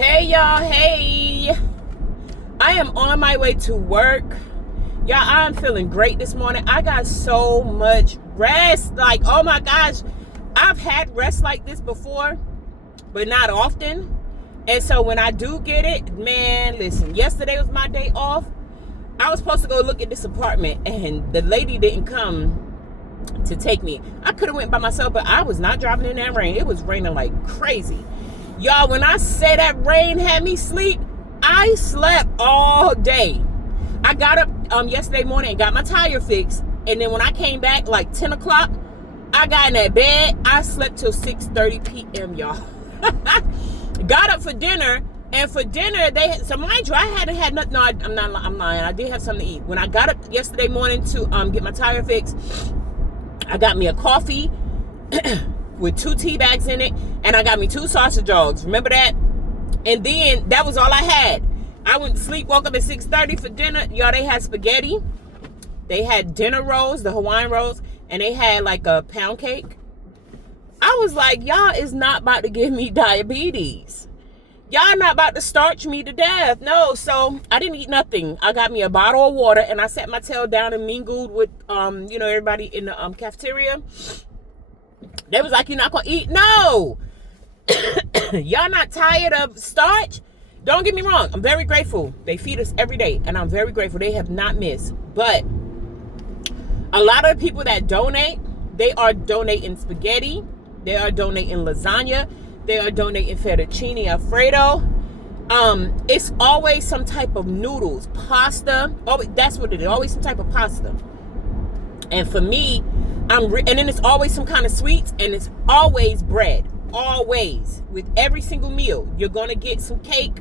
Hey y'all, hey. I am on my way to work. Y'all, I'm feeling great this morning. I got so much rest. Like, oh my gosh. I've had rest like this before, but not often. And so when I do get it, man, listen, yesterday was my day off. I was supposed to go look at this apartment and the lady didn't come to take me. I could have went by myself, but I was not driving in that rain. It was raining like crazy. Y'all, when I say that rain had me sleep, I slept all day. I got up yesterday morning and got my tire fixed. And then when I came back like 10 o'clock, I got in that bed. I slept till 6:30 p.m., y'all. Got up for dinner. And for dinner, so mind you, I hadn't had nothing. No, I'm lying. I did have something to eat. When I got up yesterday morning to get my tire fixed, I got me a coffee with 2 tea bags in it, and I got me 2 sausage dogs. Remember that? And then that was all I had. I went to sleep, woke up at 6:30 for dinner. Y'all, they had spaghetti. They had dinner rolls, the Hawaiian rolls, and they had like a pound cake. I was like, y'all is not about to give me diabetes. Y'all not about to starch me to death. No, so I didn't eat nothing. I got me a bottle of water, and I sat my tail down and mingled with, everybody in the cafeteria. They was like, you're not going to eat? No. Y'all not tired of starch? Don't get me wrong. I'm very grateful. They feed us every day, and I'm very grateful. They have not missed. But a lot of people that donate, they are donating spaghetti. They are donating lasagna. They are donating fettuccine Alfredo. It's always some type of noodles, pasta. Oh, that's what it is. Always some type of pasta. And for me, and then it's always some kind of sweets, and it's always bread. Always. With every single meal, you're gonna get some cake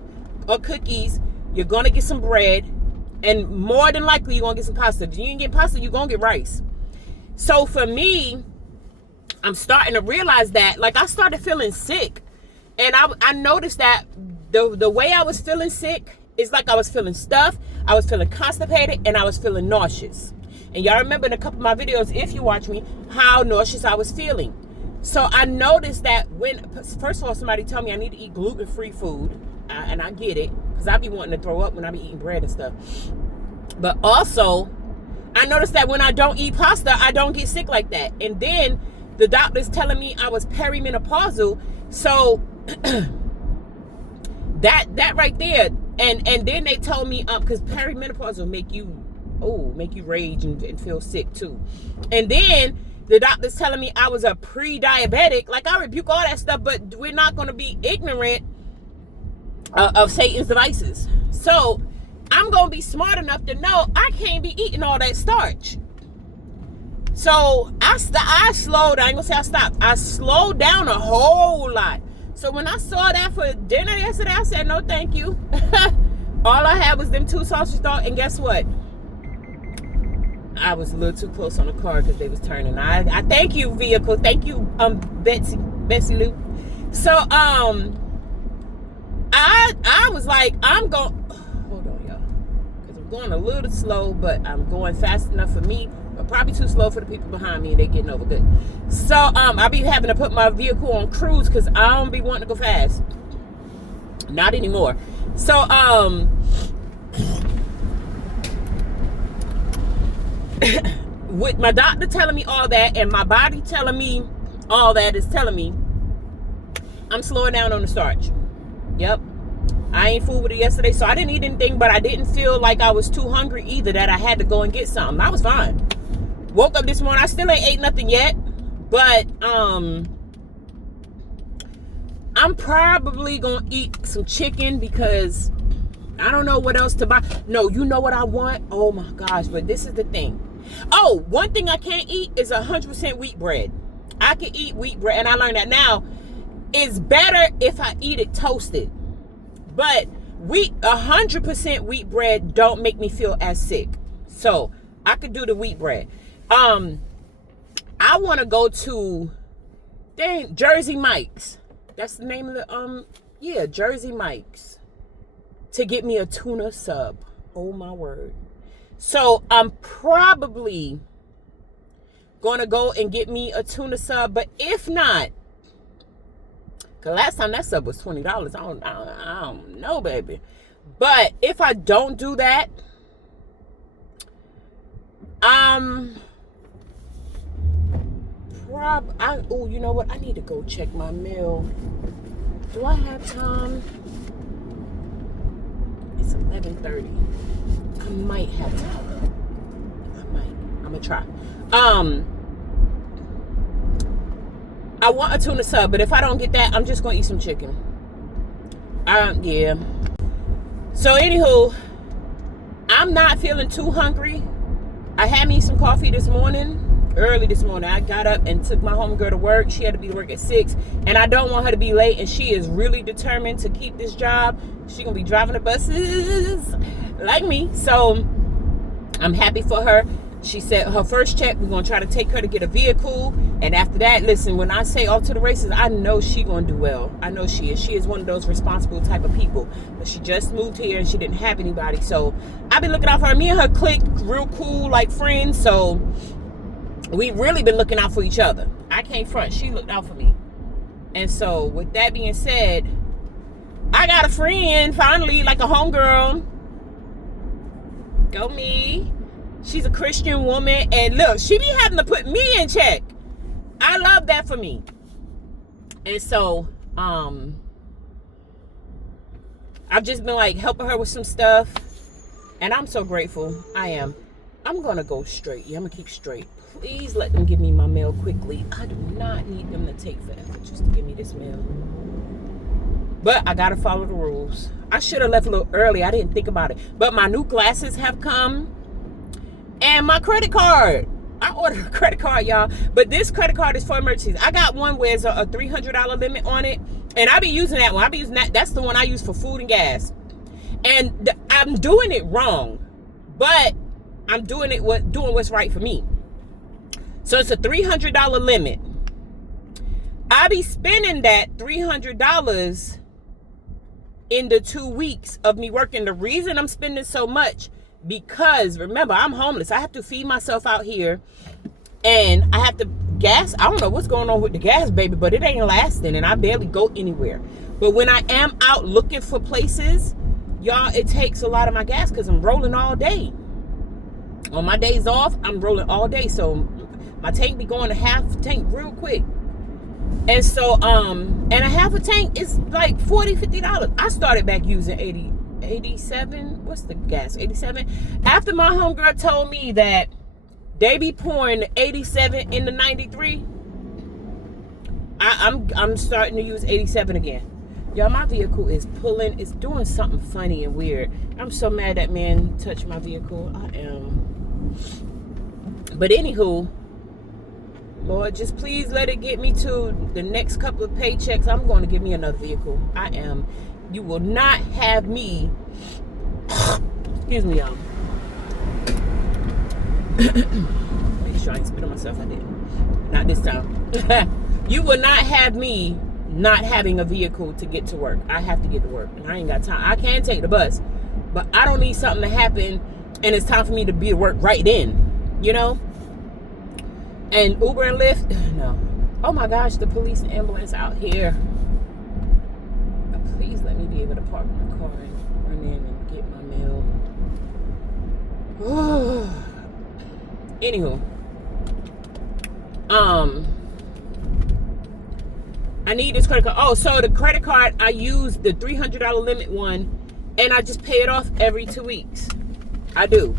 or cookies. You're gonna get some bread, and more than likely, you're gonna get some pasta. If you ain't get pasta, you're gonna get rice. So for me, I'm starting to realize that, like, I started feeling sick, and I noticed that the way I was feeling sick is like I was feeling stuffed, I was feeling constipated, and I was feeling nauseous. And y'all remember in a couple of my videos, if you watch me, how nauseous I was feeling. So I noticed that first of all, somebody told me I need to eat gluten-free food, and I get it, because I be wanting to throw up when I be eating bread and stuff. But also, I noticed that when I don't eat pasta, I don't get sick like that. And then the doctor's telling me I was perimenopausal. So that right there, and then they told me because perimenopause will make you rage and feel sick too. And then the doctor's telling me I was a pre-diabetic. Like, I rebuke all that stuff, but we're not going to be ignorant of Satan's devices. So I'm going to be smart enough to know I can't be eating all that starch. So I slowed. I ain't gonna say I stopped. I slowed down a whole lot. So when I saw that for dinner yesterday, I said, no, thank you. All I had was them 2 sausage dogs, and guess what? I was a little too close on the car because they was turning. I thank you, vehicle. Thank you, Betsy Lou. So I was like, hold on, y'all, because I'm going a little slow, but I'm going fast enough for me. But probably too slow for the people behind me, and they getting over good. So I be having to put my vehicle on cruise because I don't be wanting to go fast. Not anymore. So with my doctor telling me all that, and my body telling me all that, is telling me I'm slowing down on the starch. Yep. I ain't fooled with it yesterday, so I didn't eat anything, but I didn't feel like I was too hungry either, that I had to go and get something. I was fine. Woke up this morning, I still ain't ate nothing yet, but I'm probably gonna eat some chicken because I don't know what else to buy. No, you know what I want? Oh my gosh, but this is the thing. Oh, one thing I can't eat is 100% wheat bread. I can eat wheat bread, and I learned that now. It's better if I eat it toasted. But 100% wheat bread don't make me feel as sick. So I could do the wheat bread. I want to go to Jersey Mike's. That's the name of the Jersey Mike's, to get me a tuna sub. Oh my word. So I'm probably going to go and get me a tuna sub, but if not, Cause last time that sub was $20. I don't know, baby. But if I don't do that, oh, you know what? I need to go check my mail. Do I have time? It's 11:30. I might have time. I'm gonna try. I want a tuna sub, but if I don't get that, I'm just gonna eat some chicken. Yeah. So anywho, I'm not feeling too hungry. I had me some coffee this morning. Early this morning, I got up and took my homegirl to work. She had to be to work at 6, and I don't want her to be late, and she is really determined to keep this job. She gonna be driving the buses like me, so I'm happy for her. She said her first check, we're gonna try to take her to get a vehicle, and after that, listen, when I say off to the races, I know she gonna do well. I know she is one of those responsible type of people, but she just moved here and she didn't have anybody, so I've been looking out for her. Me and her click real cool like friends, so we really been looking out for each other. I can't front. She looked out for me. And so with that being said, I got a friend finally, like a homegirl. Go me. She's a Christian woman. And look, she be having to put me in check. I love that for me. And so, I've just been like helping her with some stuff. And I'm so grateful. I am. I'm going to go straight. Yeah, I'm going to keep straight. Please let them give me my mail quickly. I do not need them to take forever just to give me this mail. But I gotta follow the rules. I should have left a little early. I didn't think about it. But my new glasses have come. And my credit card. I ordered a credit card, y'all. But this credit card is for emergencies. I got one where there's a $300 limit on it. And I be using that one. I be using that. That's the one I use for food and gas. And I'm doing it wrong. But I'm doing what's right for me. So it's a $300 limit. I be spending that $300 in the 2 weeks of me working. The reason I'm spending so much, because remember, I'm homeless. I have to feed myself out here, and I have to gas. I don't know what's going on with the gas, baby, but it ain't lasting, and I barely go anywhere. But when I am out looking for places, y'all, it takes a lot of my gas because I'm rolling all day. On my days off, I'm rolling all day, so my tank be going to half tank real quick. And so, and a half a tank is like $40, $50. I started back using 87. What's the gas? 87. After my homegirl told me that they be pouring the 87 in the 93, I'm starting to use 87 again. Y'all, my vehicle is pulling. It's doing something funny and weird. I'm so mad that man touched my vehicle. I am. But anywho, Lord, just please let it get me to the next couple of paychecks. I'm going to get me another vehicle. I am. You will not have me. Excuse me, y'all. Make sure I ain't spit on myself. I did. Not this time. You will not have me not having a vehicle to get to work. I have to get to work. And I ain't got time. I can take the bus. But I don't need something to happen and it's time for me to be at work right then. You know? And Uber and Lyft, no. Oh my gosh, the police and ambulance out here. Please let me be able to park my car and run in and get my mail. Anywho. I need this credit card. Oh, so the credit card, I use the $300 limit one, and I just pay it off every 2 weeks. I do.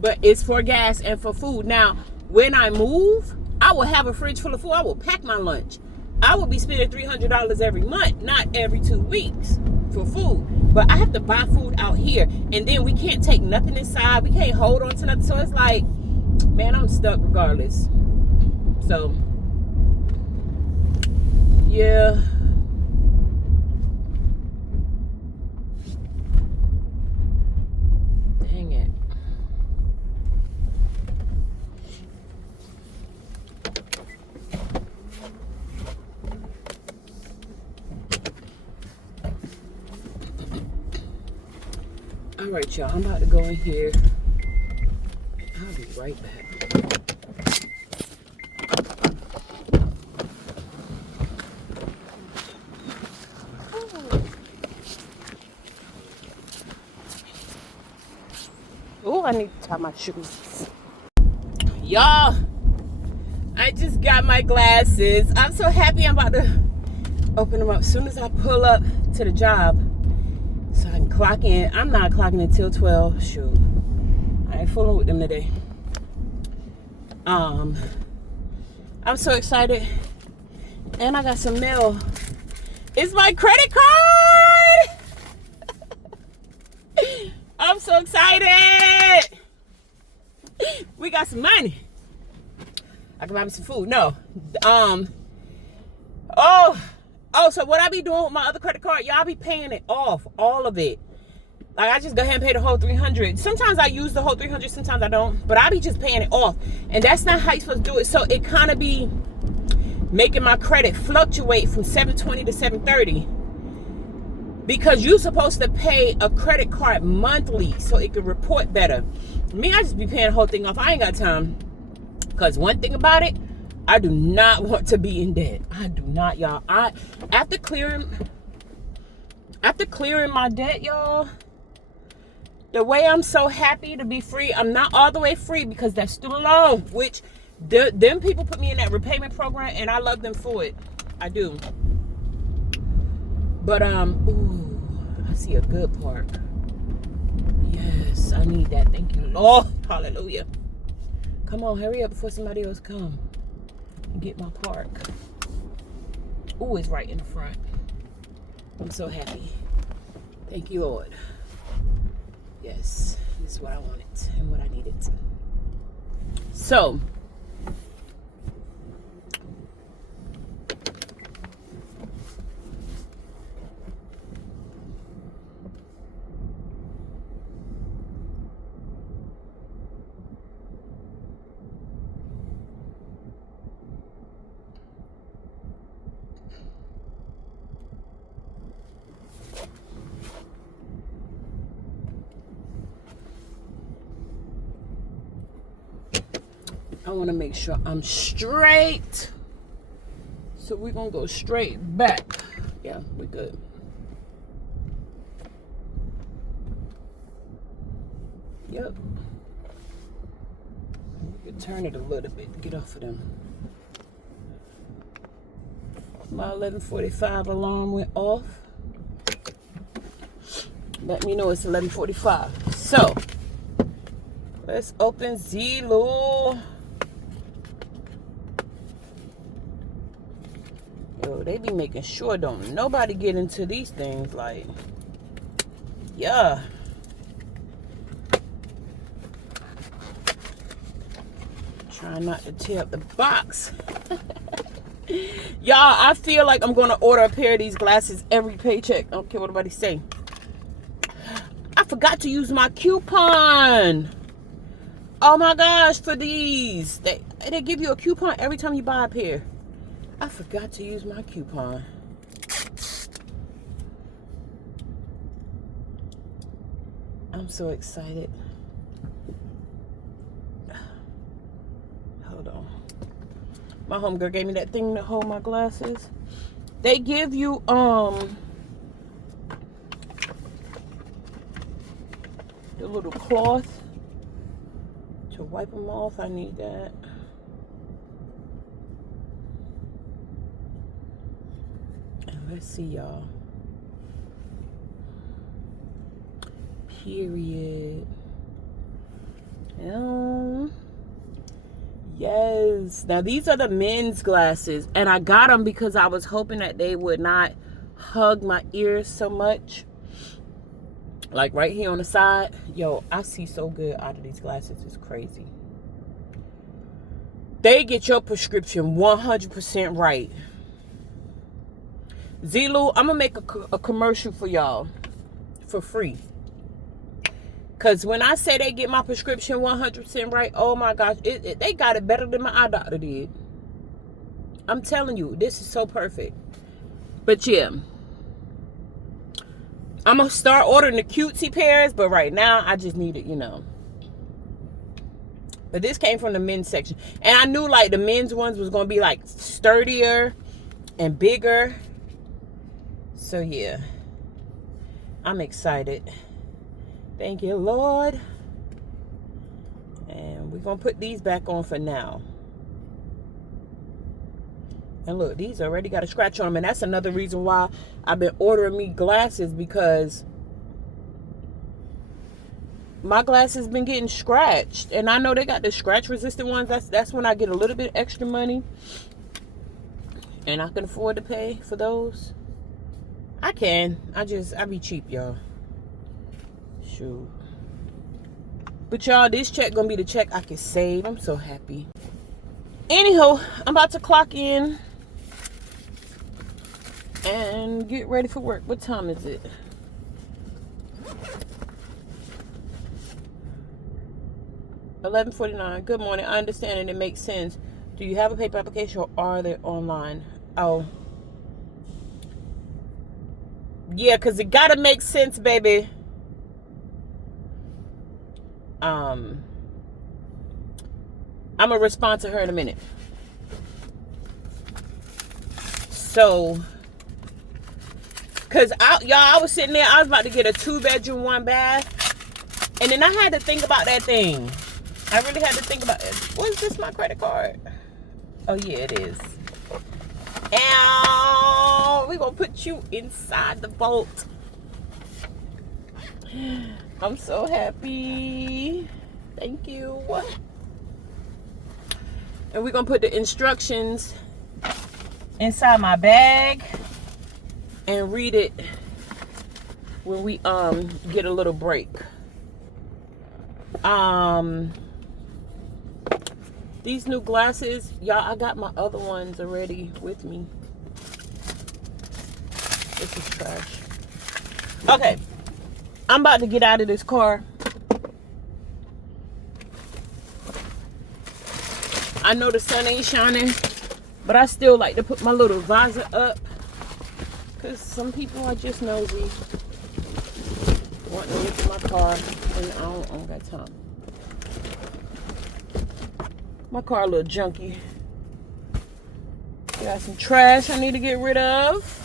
But it's for gas and for food. Now, when I move, I will have a fridge full of food. I will pack my lunch. I will be spending $300 every month, not every 2 weeks for food. But I have to buy food out here. And then we can't take nothing inside. We can't hold on to nothing. So it's like, man, I'm stuck regardless. So, yeah. Dang it. All right, y'all. I'm about to go in here. I'll be right back. Oh, I need to tie my shoes. Y'all, I just got my glasses. I'm so happy. I'm about to open them up as soon as I pull up to the job so I can clock in. I'm not clocking until 12. Shoot, I ain't fooling with them today. I'm so excited. And I got some mail. It's my credit card. I'm so excited. We got some money. I can buy me some food. No. So what I be doing with my other credit card, y'all be paying it off, all of it. Like, I just go ahead and pay the whole $300. Sometimes I use the whole $300, sometimes I don't. But I be just paying it off. And that's not how you're supposed to do it. So it kind of be making my credit fluctuate from 720 to 730. Because you're supposed to pay a credit card monthly so it can report better. Me, I just be paying the whole thing off. I ain't got time. Because one thing about it, I do not want to be in debt. I do not, y'all. After clearing my debt, y'all, the way I'm so happy to be free, I'm not all the way free because that's student loan, which them people put me in that repayment program, and I love them for it. I do. But ooh, I see a good park. Yes, I need that. Thank you, Lord. Hallelujah. Come on, hurry up before somebody else come and get my park. Ooh, it's right in the front. I'm so happy. Thank you, Lord. Yes, this is what I wanted and what I needed. So, I want to make sure I'm straight. So we're going to go straight back. Yeah, we're good. Yep. We can turn it a little bit to get off of them. My 11:45 alarm went off. Let me know it's 11:45. So, let's open Zillow. Yo, they be making sure don't nobody get into these things. Like, yeah. Trying not to tear up the box. Y'all, I feel like I'm gonna order a pair of these glasses every paycheck. I don't care what nobody say. I forgot to use my coupon. Oh my gosh, for these. They give you a coupon every time you buy a pair. I forgot to use my coupon. I'm so excited. Hold on. My homegirl gave me that thing to hold my glasses. They give you the little cloth to wipe them off. I need that. And let's see, y'all. Period. Yes. Now these are the men's glasses, and I got them because I was hoping that they would not hug my ears so much. Like right here on the side. Yo, I see so good out of these glasses. It's crazy. They get your prescription 100% right. Zillow, I'm going to make a commercial for y'all for free. Because when I say they get my prescription 100% right, oh my gosh, they got it better than my eye doctor did. I'm telling you, this is so perfect. But yeah. I'm going to start ordering the cutesy pairs, but right now I just need it, you know. But this came from the men's section. And I knew like the men's ones was going to be like sturdier and bigger. So yeah. I'm excited. Thank you, Lord. going to put these back on for now. And look, these already got a scratch on them. And that's another reason why I've been ordering me glasses, because my glasses been getting scratched. And I know they got the scratch resistant ones. That's when I get a little bit extra money. And I can afford to pay for those. I can. I be cheap, y'all. Shoot. But y'all, this check gonna be the check I can save. I'm so happy. Anyhow, I'm about to clock in and get ready for work. What time is it? $11:49. Good morning. I understand and it makes sense. Do you have a paper application or are they online? Oh. Yeah, because it got to make sense, baby. I'm going to respond to her in a minute. So, because I was sitting there, I was about to get a 2-bedroom, 1 bath. And then I had to think about that thing. I really had to think about it. Was this my credit card? Oh, yeah, it is. And we're going to put you inside the vault. I'm so happy. Thank you. And we're going to put the instructions inside my bag and read it when we get a little break. These new glasses, y'all, I got my other ones already with me. This is trash. Okay. I'm about to get out of this car. I know the sun ain't shining, but I still like to put my little visor up, because some people are just nosy, wanting to look at my car, and I don't got time. My car a little junky. Got some trash I need to get rid of.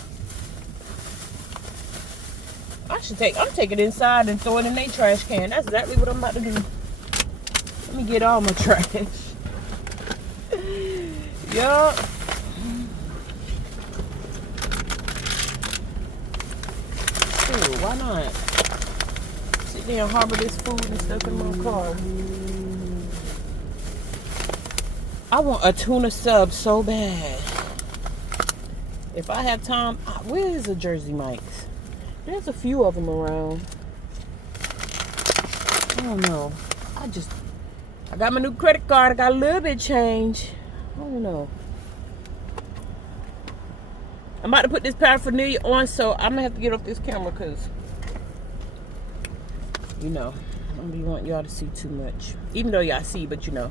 I'm taking it inside and throw it in their trash can. That's exactly what I'm about to do. Let me get all my trash. Yup. Dude, why not? Sit there and harbor this food and stuff in my car. I want a tuna sub so bad. If I have time, where is the Jersey Mike's? There's a few of them around. I don't know. I got my new credit card. I got a little bit of change. I don't know. I'm about to put this paraphernalia on, so I'm gonna have to get off this camera because, you know, I don't be wanting y'all to see too much. Even though y'all see, but you know,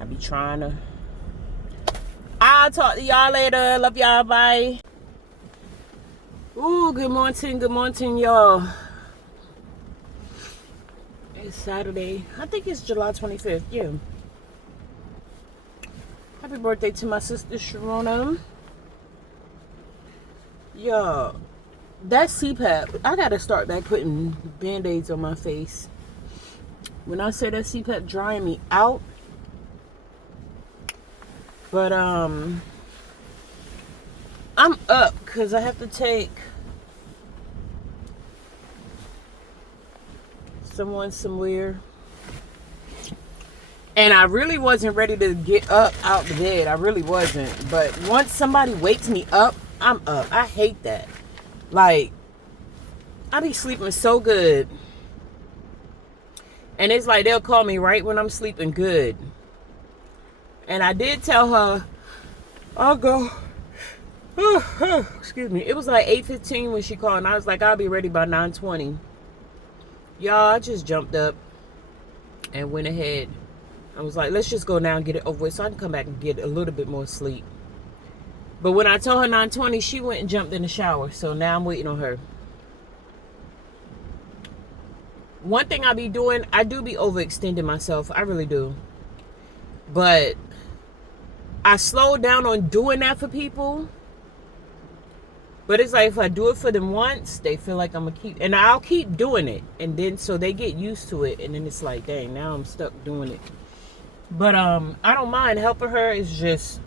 I be trying to. I'll talk to y'all later. Love y'all. Bye. Ooh, good morning, y'all. It's Saturday. I think it's July 25th. Yeah. Happy birthday to my sister Sharona. Y'all, that CPAP, I gotta start back putting band-aids on my face. When I say that CPAP drying me out. But I'm up because I have to take someone somewhere. And I really wasn't ready to get up out the bed. I really wasn't. But once somebody wakes me up, I'm up. I hate that. Like, I be sleeping so good. And it's like they'll call me right when I'm sleeping good. And I did tell her, I'll go. Excuse me. It was like 8:15 when she called. And I was like, I'll be ready by 9:20. Y'all, I just jumped up and went ahead. I was like, let's just go now and get it over with so I can come back and get a little bit more sleep. But when I told her 9:20, she went and jumped in the shower. So now I'm waiting on her. One thing I be doing, I do be overextending myself. I really do. But I slowed down on doing that for people. But it's like if I do it for them once, they feel like I'm going to keep... And I'll keep doing it. And then so they get used to it. And then it's like, dang, now I'm stuck doing it. But I don't mind helping her. It's just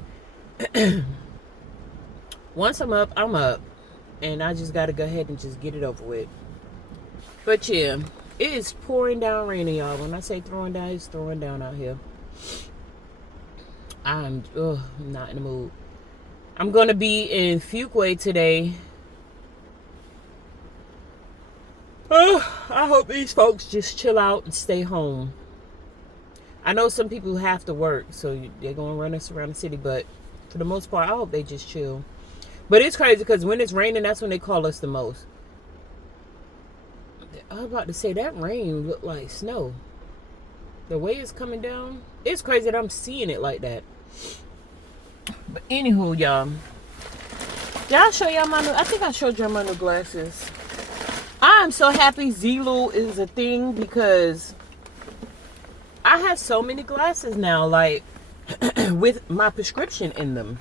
once I'm up, I'm up. And I just gotta go ahead and just get it over with. But yeah, it is pouring down raining, y'all. When I say throwing down, it's throwing down out here. I'm not in the mood. I'm gonna be in Fuquay today. I hope these folks just chill out and stay home. I know some people have to work, so they're gonna run us around the city, but for the most part, I hope they just chill. But it's crazy because when it's raining, that's when they call us the most. I was about to say that rain looked like snow. The way it's coming down, it's crazy that I'm seeing it like that. But anywho, y'all. Did I show y'all my new? I think I showed y'all my new glasses. I'm so happy Zulu is a thing because I have so many glasses now, like with my prescription in them.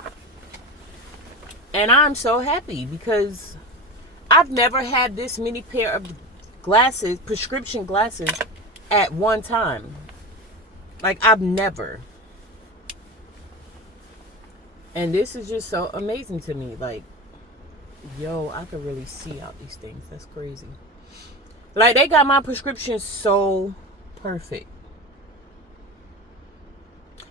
And I'm so happy because I've never had this many pair of glasses, prescription glasses, at one time. Like, I've never. And this is just so amazing to me. Like, yo, I could really see out these things. That's crazy. Like, they got my prescription so perfect.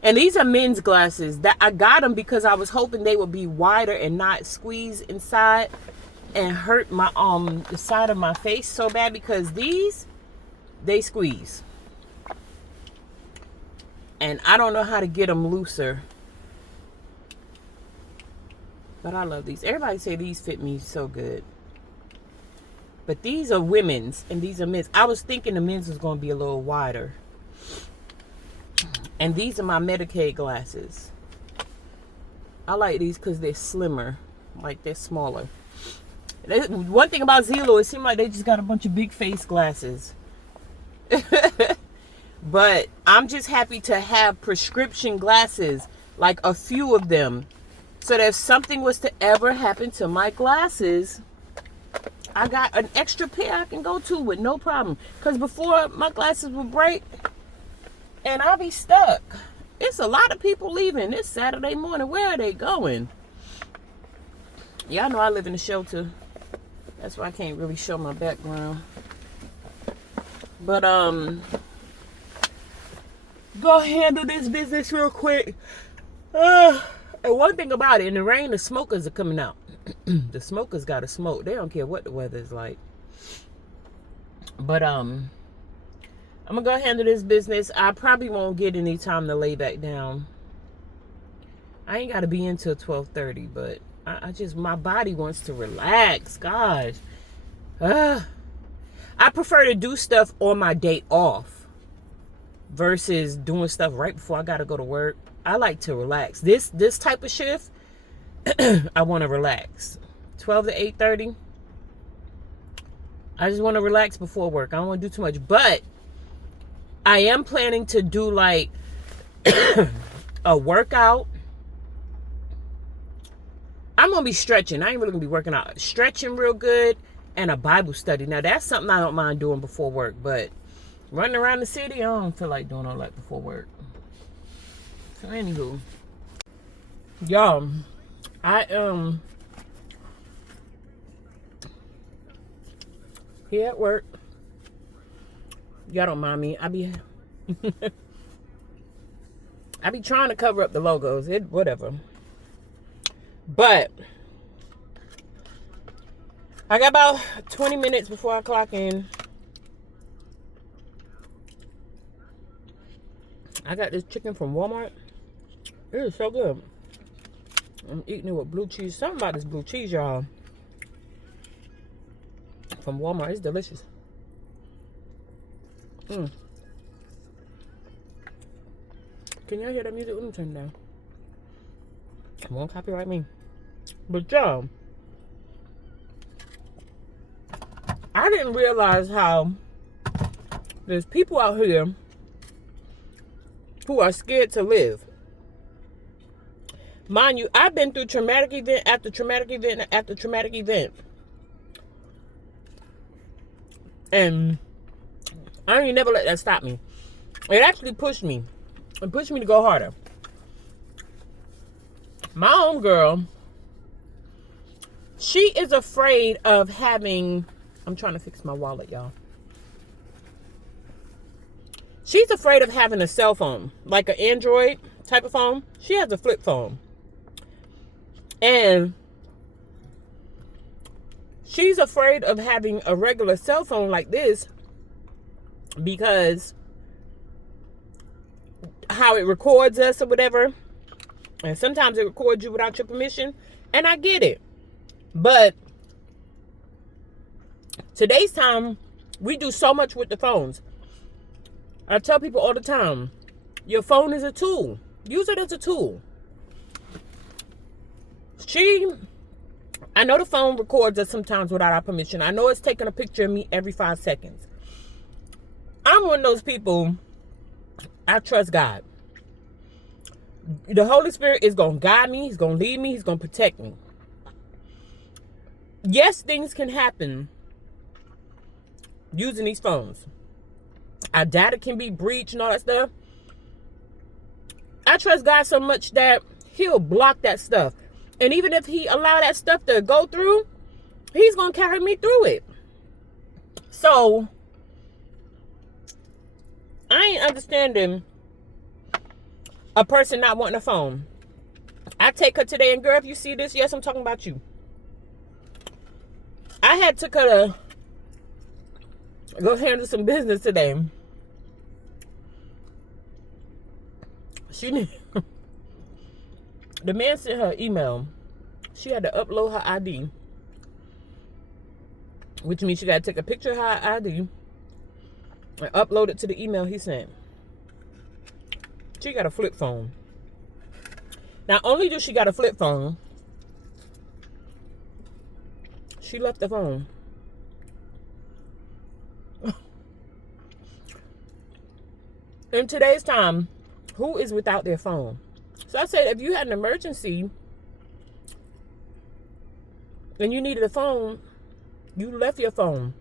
And these are men's glasses. That I got them because I was hoping they would be wider and not squeeze inside and hurt my the side of my face so bad, because these, they squeeze. And I don't know how to get them looser. But I love these. Everybody say these fit me so good. But these are women's and these are men's. I was thinking the men's was going to be a little wider. And these are my Medicaid glasses. I like these because they're slimmer. Like, they're smaller. One thing about Zelo, it seemed like they just got a bunch of big face glasses. But I'm just happy to have prescription glasses. Like, a few of them. So that if something was to ever happen to my glasses, I got an extra pair I can go to with no problem. Because before, my glasses would break and I'll be stuck. It's a lot of people leaving this Saturday morning. Where are they going? Y'all know I live in a shelter. That's why I can't really show my background. But, go handle this business real quick. And one thing about it, in the rain, the smokers are coming out. The smokers gotta smoke. They don't care what the weather is like. But I'm gonna go handle this business. I probably won't get any time to lay back down. I ain't gotta be in till 12:30, but I just, my body wants to relax. Gosh. I prefer to do stuff on my day off versus doing stuff right before I gotta go to work. I like to relax. This type of shift, I want to relax. 12 to 8:30. I just want to relax before work. I don't want to do too much. But I am planning to do like a workout. I'm going to be stretching. I ain't really going to be working out. Stretching real good and a Bible study. Now, that's something I don't mind doing before work. But running around the city, I don't feel like doing all that before work. So anywho, y'all, I am here at work. Y'all don't mind me. I be trying to cover up the logos. Whatever. But I got about 20 minutes before I clock in. I got this chicken from Walmart. It is so good. I'm eating it with blue cheese. Something about this blue cheese, y'all. From Walmart. It's delicious. Can y'all hear that music? Let me turn it down. It won't copyright me. But y'all, I didn't realize how there's people out here who are scared to live. Mind you, I've been through traumatic event after traumatic event after traumatic event. And I ain't never let that stop me. It actually pushed me. It pushed me to go harder. My own girl, she is afraid of having, I'm trying to fix my wallet, y'all. She's afraid of having a cell phone, like an Android type of phone. She has a flip phone. And she's afraid of having a regular cell phone like this because how it records us or whatever. And sometimes it records you without your permission. And I get it. But today's time, we do so much with the phones. I tell people all the time, your phone is a tool. Use it as a tool. I know the phone records us sometimes without our permission. I know it's taking a picture of me every 5 seconds. I'm one of those people, I trust God. The Holy Spirit is going to guide me. He's going to lead me. He's going to protect me. Yes, things can happen using these phones. Our data can be breached and all that stuff. I trust God so much that he'll block that stuff. And even if he allow that stuff to go through, he's going to carry me through it. So, I ain't understanding a person not wanting a phone. I take her today, and girl, if you see this, yes, I'm talking about you. I had took her to go handle some business today. The man sent her an email. She had to upload her ID, which means she got to take a picture of her ID and upload it to the email he sent. She got a flip phone. Not only do she got a flip phone, she left the phone. In today's time, who is without their phone? So I said, if you had an emergency and you needed a phone, you left your phone.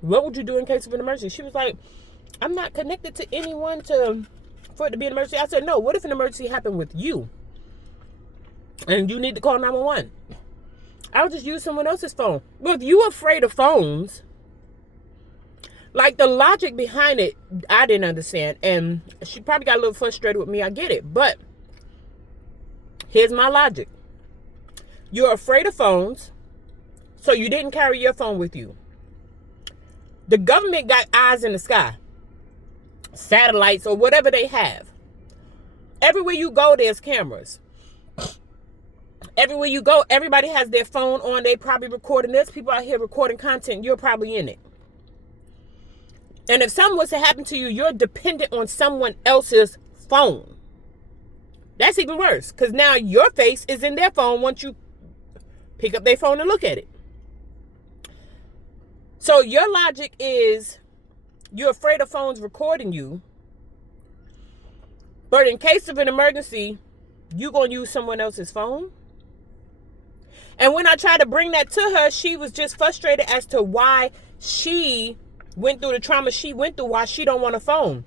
What would you do in case of an emergency? She was like, I'm not connected to anyone for it to be an emergency. I said, no, what if an emergency happened with you and you need to call 911? I'll just use someone else's phone. But if you're afraid of phones, like the logic behind it, I didn't understand. And she probably got a little frustrated with me. I get it. But here's my logic. You're afraid of phones, so you didn't carry your phone with you. The government got eyes in the sky, satellites or whatever they have. Everywhere you go, there's cameras. Everywhere you go, everybody has their phone on. They probably recording this. People out here recording content. You're probably in it. And if something was to happen to you, you're dependent on someone else's phone. That's even worse, because now your face is in their phone once you pick up their phone and look at it. So your logic is you're afraid of phones recording you. But in case of an emergency, you're going to use someone else's phone. And when I tried to bring that to her, she was just frustrated as to why she went through the trauma she went through, why she don't want a phone.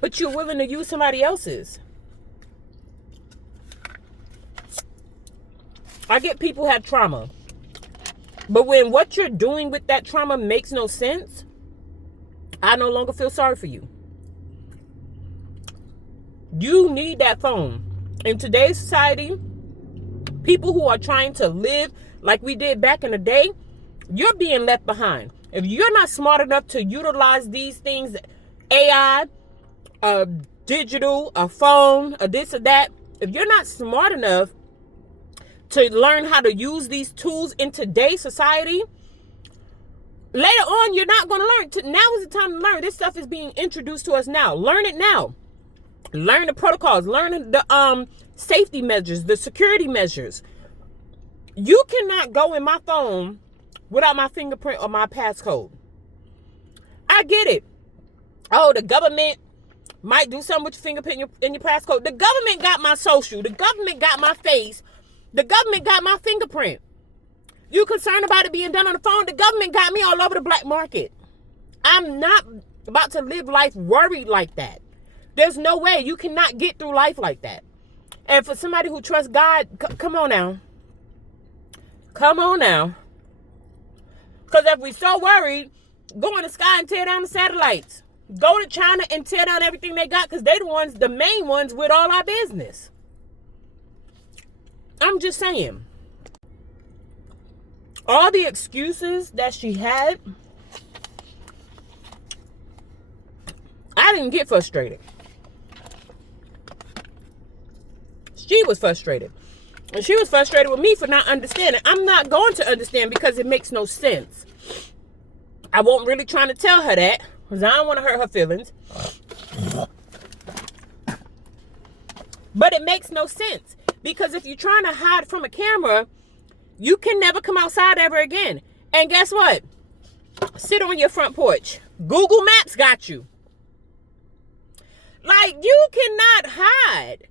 But you're willing to use somebody else's. I get people have trauma. But when what you're doing with that trauma makes no sense, I no longer feel sorry for you. You need that phone. In today's society, people who are trying to live like we did back in the day, you're being left behind. If you're not smart enough to utilize these things, AI, digital, a phone, a this or that, if you're not smart enough to learn how to use these tools in today's society, later on, you're not going to learn. Now is the time to learn. This stuff is being introduced to us now. Learn it now. Learn the protocols. Learn the safety measures, the security measures. You cannot go in my phone without my fingerprint or my passcode. I get it. Oh, the government might do something with your fingerprint and your passcode. The government got my social. The government got my face. The government got my fingerprint. You concerned about it being done on the phone? The government got me all over the black market. I'm not about to live life worried like that. There's no way. You cannot get through life like that. And for somebody who trusts God, come on now. Come on now. Because if we're so worried, go in the sky and tear down the satellites. Go to China and tear down everything they got, because they the main ones with all our business. I'm just saying. All the excuses that she had, I didn't get frustrated. She was frustrated. And she was frustrated with me for not understanding. I'm not going to understand because it makes no sense. I won't really trying to tell her that because I don't want to hurt her feelings. But it makes no sense. Because if you're trying to hide from a camera, you can never come outside ever again. And guess what? Sit on your front porch. Google Maps got you. Like, you cannot hide.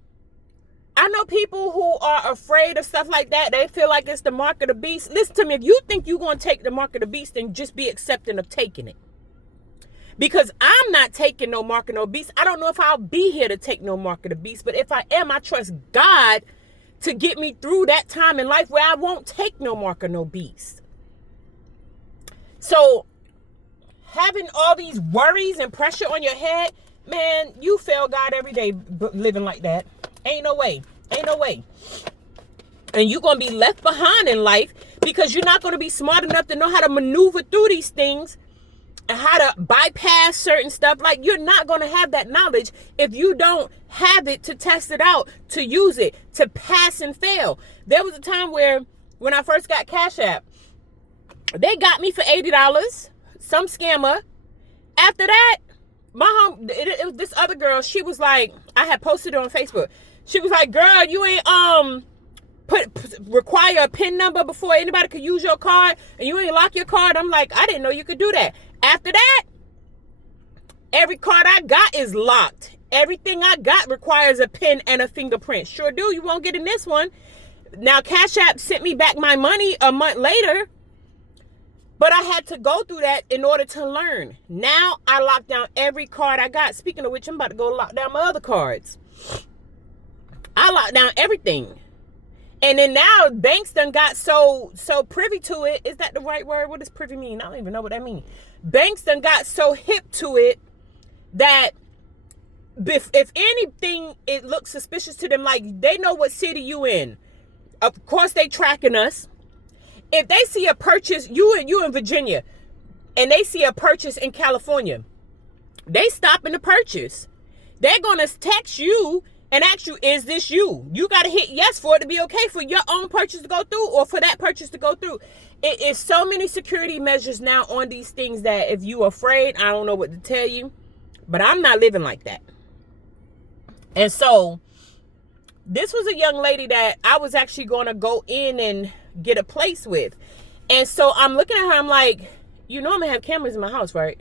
I know people who are afraid of stuff like that. They feel like it's the mark of the beast. Listen to me. If you think you're going to take the mark of the beast, then just be accepting of taking it. Because I'm not taking no mark of no beast. I don't know if I'll be here to take no mark of the beast. But if I am, I trust God to get me through that time in life where I won't take no mark of no beast. So having all these worries and pressure on your head, man, you fail God every day living like that. Ain't no way. Ain't no way. And you're going to be left behind in life because you're not going to be smart enough to know how to maneuver through these things and how to bypass certain stuff. Like, you're not going to have that knowledge if you don't have it to test it out, to use it, to pass and fail. There was a time where when I first got Cash App, they got me for $80, some scammer. After that, it was this other girl. She was like, I had posted it on Facebook. She was like, girl, you ain't require a PIN number before anybody could use your card, and you ain't lock your card. I'm like, I didn't know you could do that. After that, every card I got is locked. Everything I got requires a PIN and a fingerprint. Sure do. You won't get in this one. Now, Cash App sent me back my money a month later, but I had to go through that in order to learn. Now, I lock down every card I got. Speaking of which, I'm about to go lock down my other cards. I locked down everything. And then now banks done got so privy to it. Is that the right word? What does privy mean? I don't even know what that means. Banks done got so hip to it that if anything, it looks suspicious to them. Like, they know what city you in. Of course, they tracking us. If they see a purchase, you in Virginia, and they see a purchase in California, they stopping the purchase. They're going to text you and ask you, is this you? You got to hit yes for it to be okay for your own purchase to go through or for that purchase to go through. It is so many security measures now on these things that if you're afraid, I don't know what to tell you. But I'm not living like that. And so this was a young lady that I was actually going to go in and get a place with. And so I'm looking at her. I'm like, you know I'm going to have cameras in my house, right?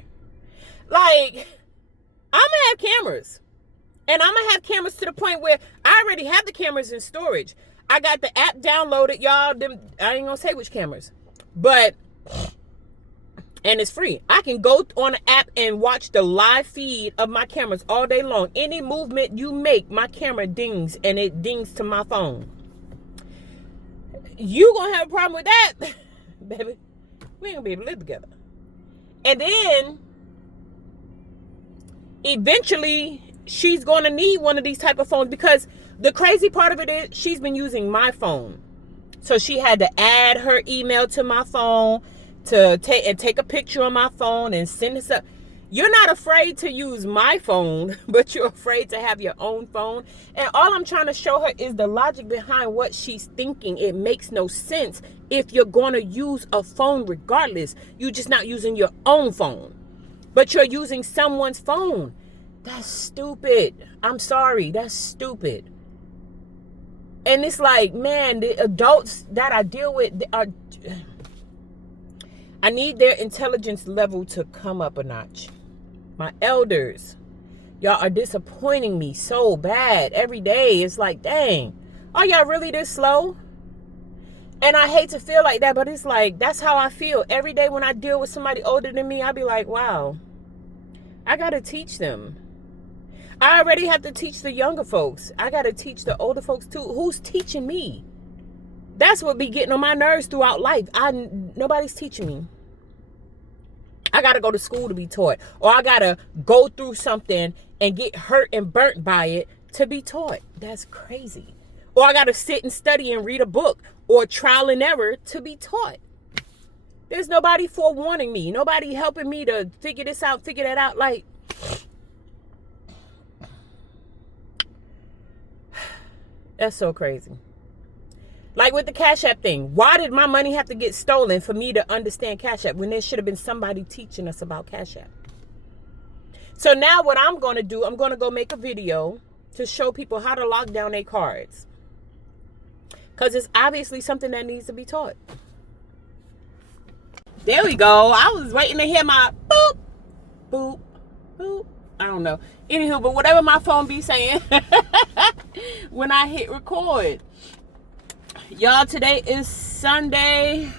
Like, I'm going to have cameras. And I'm going to have cameras to the point where I already have the cameras in storage. I got the app downloaded, y'all. I ain't going to say which cameras. But, and it's free. I can go on the app and watch the live feed of my cameras all day long. Any movement you make, my camera dings, and it dings to my phone. You going to have a problem with that? Baby, we ain't going to be able to live together. And then, eventually, she's going to need one of these type of phones, because the crazy part of it is she's been using my phone. So she had to add her email to my phone to take a picture on my phone and send this up. You're not afraid to use my phone, but you're afraid to have your own phone. And all I'm trying to show her is the logic behind what she's thinking. It makes no sense if you're going to use a phone regardless. You're just not using your own phone, but you're using someone's phone. That's stupid. I'm sorry. That's stupid. And it's like, man, the adults that I deal with are... I need their intelligence level to come up a notch. My elders, y'all are disappointing me so bad every day. It's like, dang, are y'all really this slow? And I hate to feel like that, but it's like, that's how I feel. Every day when I deal with somebody older than me, I be like, wow, I got to teach them. I already have to teach the younger folks. I got to teach the older folks too. Who's teaching me? That's what be getting on my nerves throughout life. Nobody's teaching me. I got to go to school to be taught. Or I got to go through something and get hurt and burnt by it to be taught. That's crazy. Or I got to sit and study and read a book or trial and error to be taught. There's nobody forewarning me. Nobody helping me to figure this out, figure that out. Like, that's so crazy. Like with the Cash App thing. Why did my money have to get stolen for me to understand Cash App when there should have been somebody teaching us about Cash App? So now what I'm going to do, I'm going to go make a video to show people how to lock down their cards. Because it's obviously something that needs to be taught. There we go. I was waiting to hear my boop, boop, boop. I don't know. Anywho, but whatever my phone be saying when I hit record. Y'all, today is Sunday,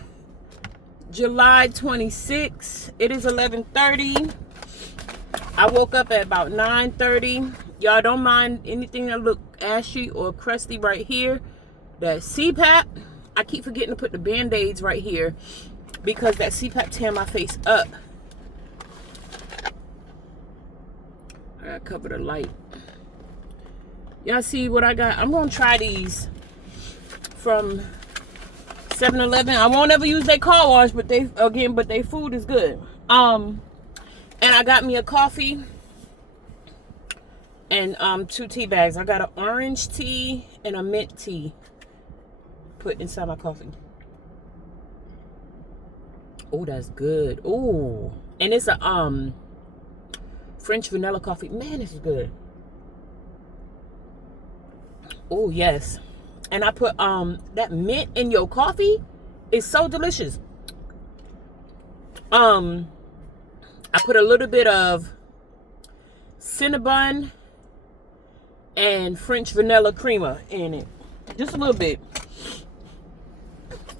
July 26th. It is 11:30. I woke up at about 9:30. Y'all don't mind anything that look ashy or crusty right here. That CPAP. I keep forgetting to put the Band-Aids right here because that CPAP tear my face up. I gotta cover the light. Y'all see what I got? I'm gonna try these from 7-Eleven. I won't ever use their car wash, but their food is good. And I got me a coffee and 2 tea bags. I got an orange tea and a mint tea put inside my coffee. Oh, that's good. Oh, and it's a French vanilla coffee. Man, this is good. Oh, yes. And I put that mint in your coffee. It's so delicious. I put a little bit of Cinnabon and French vanilla creamer in it. Just a little bit.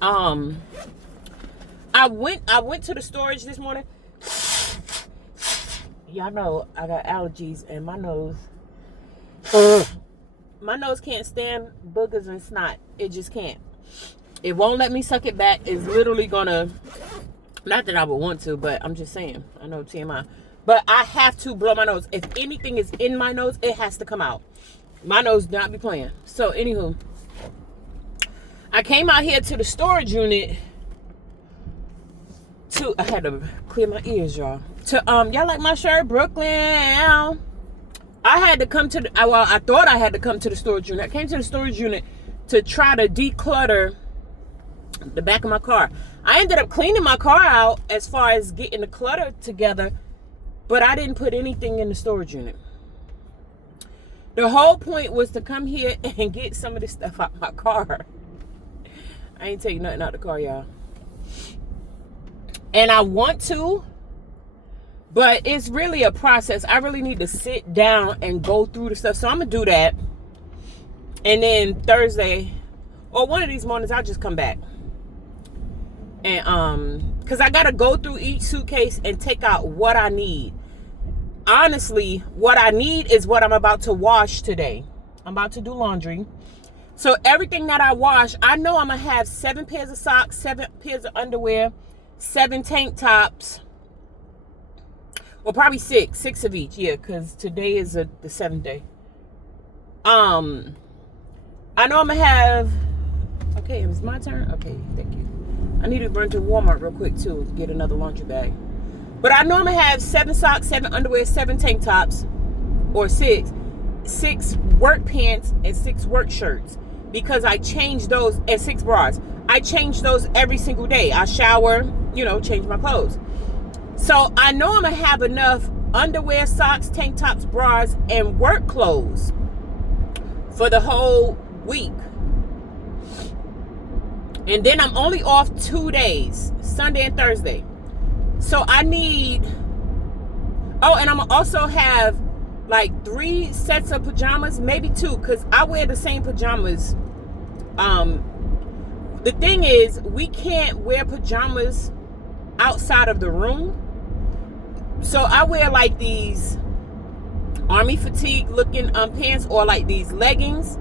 I went to the storage this morning. Y'all know I got allergies and my nose. My nose can't stand boogers and snot. It just can't. It won't let me suck it back. It's literally gonna, not that I would want to, but I'm just saying. I know TMI. But I have to blow my nose. If anything is in my nose, it has to come out. My nose not be playing. So, anywho. I came out here to the storage unit I had to clear my ears, y'all. Y'all like my shirt, Brooklyn? I had to come to I thought I had to come to the storage unit. I came to the storage unit to try to declutter the back of my car. I ended up cleaning my car out as far as getting the clutter together, but I didn't put anything in the storage unit. The whole point was to come here and get some of this stuff out my car. I ain't taking nothing out the car, y'all. And I want to, but it's really a process. I really need to sit down and go through the stuff. So I'm going to do that. And then Thursday, or one of these mornings, I'll just come back. And, because I got to go through each suitcase and take out what I need. Honestly, what I need is what I'm about to wash today. I'm about to do laundry. So everything that I wash, I know I'm going to have 7 pairs of socks, 7 pairs of underwear, 7 tank tops. Well, probably 6 of each. Yeah, because today is the 7th day. I know I'm going to have... Okay, it's my turn? Okay, thank you. I need to run to Walmart real quick, too, to get another laundry bag. But I know I'm going to have 7 socks, 7 underwear, 7 tank tops, or 6 work pants, and 6 work shirts. Because I change those, and 6 bras. I change those every single day. I shower, change my clothes. So I know I'm going to have enough underwear, socks, tank tops, bras, and work clothes for the whole week. And then I'm only off 2 days, Sunday and Thursday. So I need, and I'm also have like 3 sets of pajamas, maybe 2, because I wear the same pajamas. The thing is, we can't wear pajamas outside of the room. So I wear like these army fatigue looking pants, or like these leggings,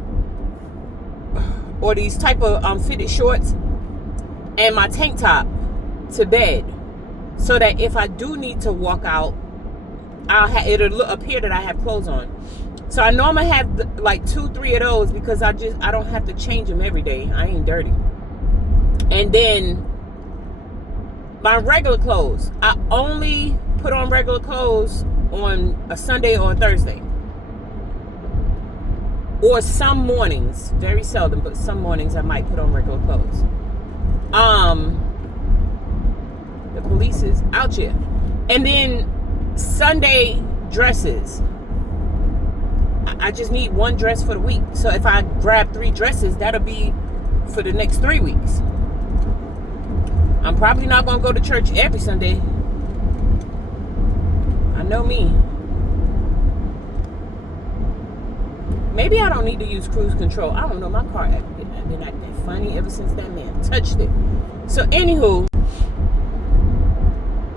or these type of fitted shorts, and my tank top to bed, so that if I do need to walk out, it'll appear that I have clothes on. So I know I'm gonna have like 2-3 of those, because I don't have to change them every day. I ain't dirty. And then my regular clothes, I only put on regular clothes on a Sunday or a Thursday, or some mornings, very seldom, but some mornings I might put on regular clothes. The police is out here. And then Sunday dresses, I just need one dress for the week. So if I grab 3 dresses, that'll be for the next 3 weeks. I'm probably not going to go to church every Sunday. I know me. Maybe I don't need to use cruise control. I don't know. My car has been acting funny ever since that man touched it. So anywho,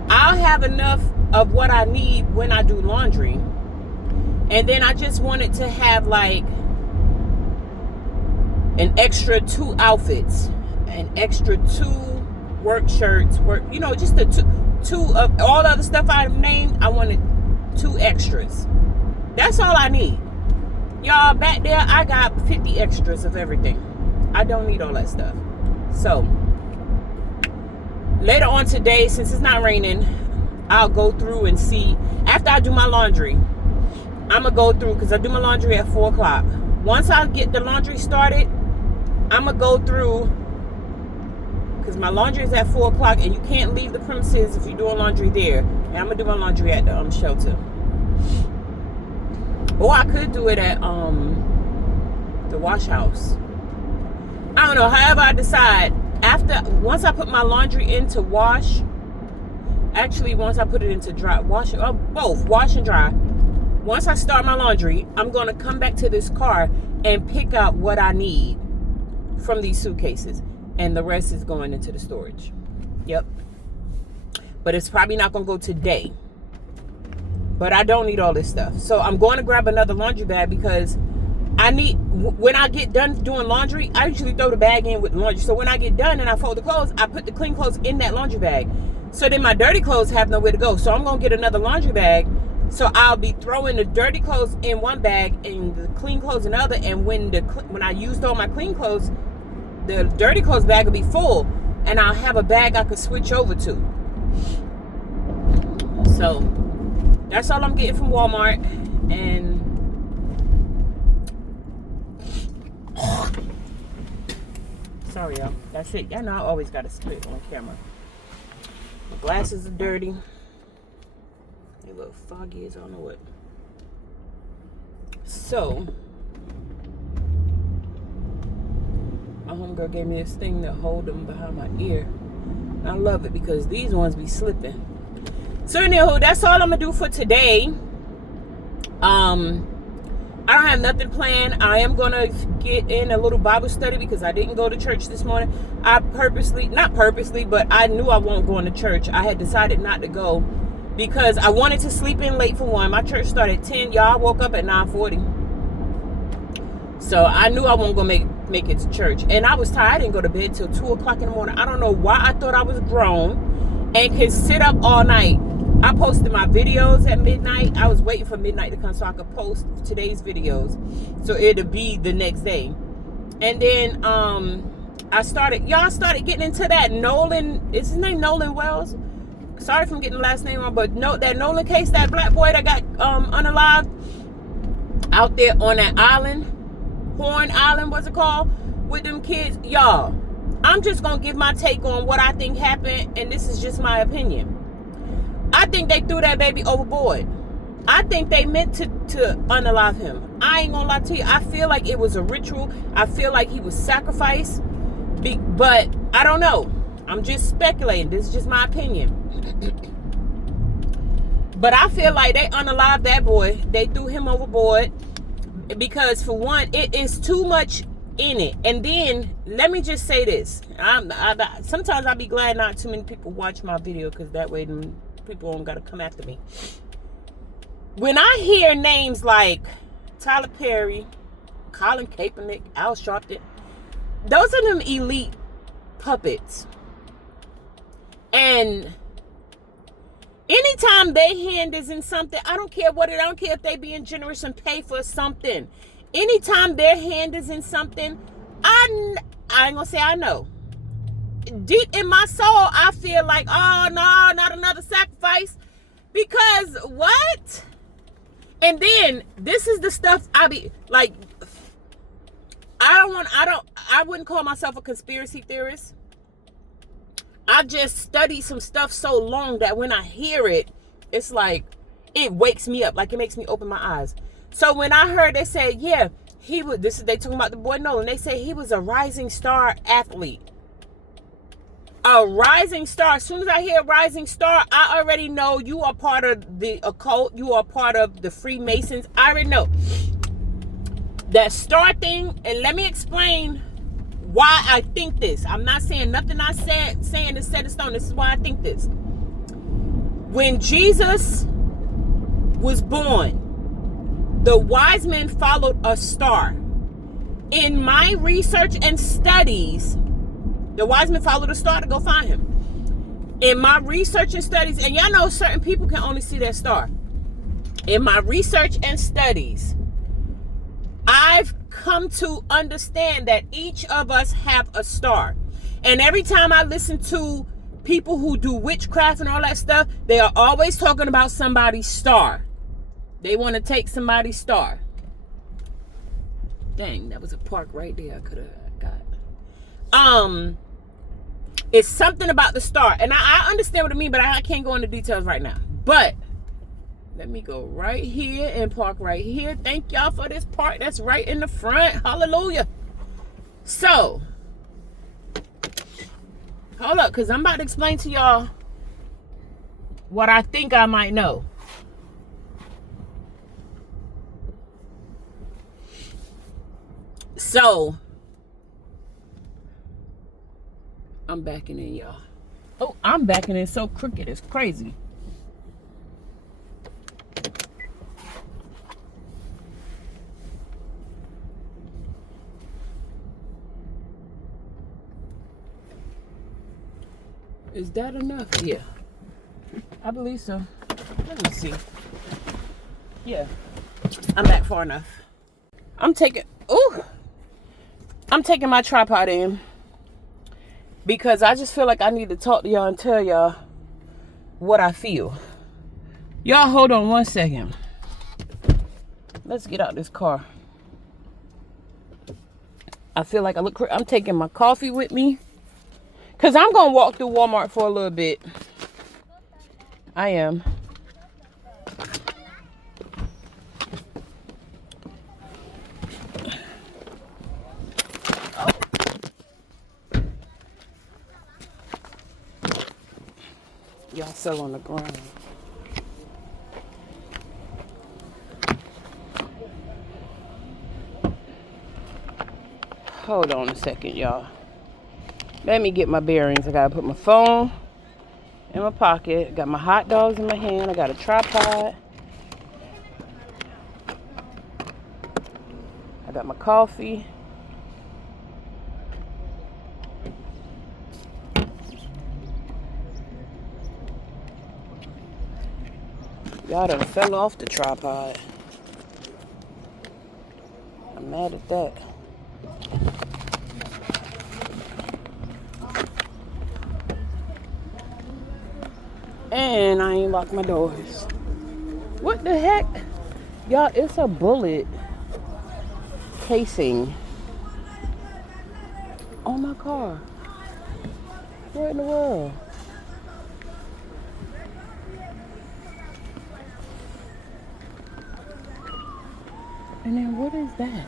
I'll have enough of what I need when I do laundry. And then I just wanted to have like an extra 2 outfits, an extra 2 work shirts, just the two of all the other stuff I named. I wanted 2 extras. That's all I need. Y'all, back there, I got 50 extras of everything. I don't need all that stuff. So, later on today, since it's not raining, I'll go through and see. After I do my laundry, I'm going to go through, because I do my laundry at 4 o'clock. Once I get the laundry started, I'm going to go through, because my laundry is at 4 o'clock, and you can't leave the premises if you're doing laundry there. And I'm going to do my laundry at the shelter. Or I could do it at the wash house. I don't know. However I decide. Once I put my laundry into wash, once I put it into dry, wash and dry. Once I start my laundry, I'm going to come back to this car and pick up what I need from these suitcases. And the rest is going into the storage. Yep. But it's probably not going to go today. But I don't need all this stuff. So I'm going to grab another laundry bag, because when I get done doing laundry, I usually throw the bag in with the laundry. So when I get done and I fold the clothes, I put the clean clothes in that laundry bag. So then my dirty clothes have nowhere to go. So I'm going to get another laundry bag. So I'll be throwing the dirty clothes in one bag and the clean clothes in another. And when I used all my clean clothes, the dirty clothes bag will be full. And I'll have a bag I could switch over to. So that's all I'm getting from Walmart. And sorry, y'all. That's it. Y'all know I always got to spit on camera. My glasses are dirty. They look foggy as I don't know what. So, my homegirl gave me this thing to hold them behind my ear. And I love it, because these ones be slipping. So anywho, that's all I'm gonna do for today. I don't have nothing planned. I am gonna get in a little Bible study, because I didn't go to church this morning. Not purposely, but I knew I wasn't going to church. I had decided not to go because I wanted to sleep in late for one. My church started at 10. Y'all woke up at 9:40. So I knew I wasn't gonna make it to church. And I was tired. I didn't go to bed till 2 o'clock in the morning. I don't know why I thought I was grown and could sit up all night. I posted my videos at midnight. I was waiting for midnight to come so I could post today's videos, so it'll be the next day. And then I started getting into that Nolan. Is his name Nolan Wells? Sorry if I'm getting the last name wrong, but that Nolan case, that black boy that got unalived out there on that island, Horn Island, what's it called, with them kids. Y'all, I'm just gonna give my take on what I think happened, and this is just my opinion. I think they threw that baby overboard. I think they meant to unalive him. I ain't gonna lie to you. I feel like it was a ritual. I feel like he was sacrificed. But I don't know. I'm just speculating. This is just my opinion. But I feel like they unalived that boy. They threw him overboard. Because for one, it is too much in it. And then, let me just say this. Sometimes I'll be glad not too many people watch my video, because that way people don't got to come after me. When I hear names like Tyler Perry, Colin Kaepernick, Al Sharpton, those are them elite puppets. And anytime their hand is in something, I don't care what it, I don't care if they being generous and pay for something. Anytime their hand is in something, I ain't gonna say I know. Deep in my soul, I feel like, oh no, not another sacrifice. Because what? And then this is the stuff I be like, I wouldn't call myself a conspiracy theorist. I just studied some stuff so long that when I hear it, it's like, it wakes me up. Like, it makes me open my eyes. So when I heard they say, yeah, they talking about the boy Nolan. They say he was a rising star athlete. A rising star. As soon as I hear rising star, I already know you are part of the occult. You are part of the Freemasons. I already know. That star thing, and let me explain why I think this. I'm not saying nothing I saying is set in stone. This is why I think this. When Jesus was born, the wise men followed a star. In my research and studies, the wise men followed a star to go find him. In my research and studies, and y'all know certain people can only see that star. In my research and studies, I've come to understand that each of us have a star. And every time I listen to people who do witchcraft and all that stuff, they are always talking about somebody's star. They want to take somebody's star. Dang, that was a park right there I could have got. It's something about the star. And I understand what I mean, but I can't go into details right now. But let me go right here and park right here. Thank y'all for this park that's right in the front. Hallelujah. So, hold up, because I'm about to explain to y'all what I think I might know. So, I'm backing in, y'all. Oh, I'm backing in so crooked. It's crazy. Is that enough? Yeah. I believe so. Let me see. Yeah. I'm back far enough. I'm taking my tripod in because I just feel like I need to talk to y'all and tell y'all what I feel. Y'all hold on one second. Let's get out this car. I feel like I look crazy. I'm taking my coffee with me because I'm going to walk through Walmart for a little bit. I am. Y'all sell on the ground. Hold on a second, y'all. Let me get my bearings. I gotta put my phone in my pocket. Got my hot dogs in my hand. I got a tripod. I got my coffee. Y'all done fell off the tripod. I'm mad at that. And I ain't locked my doors. What the heck? Y'all, it's a bullet casing on my car. What in the world? And then what is that?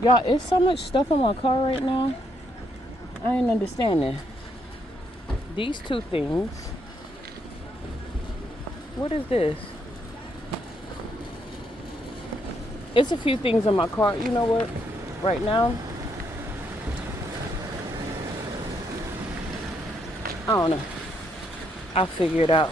Y'all, it's so much stuff in my car right now. I ain't understanding. These two things. What is this? It's a few things in my car. You know what? Right now, I don't know. I'll figure it out.